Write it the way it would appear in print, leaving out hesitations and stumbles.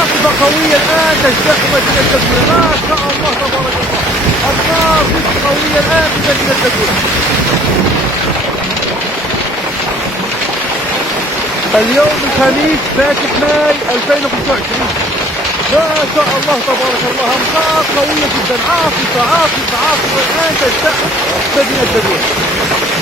عاصفة قوية الآن تجتاح مدينة زبونة، ما شاء الله تبارك الله. العاصفة قوية الآن في مدينة زبونة. اليوم الخميس 30 ماي 2025. ما شاء الله تبارك الله، أمطار قوية جدا، عاصفة الآن تجتاح مدينة زبونة.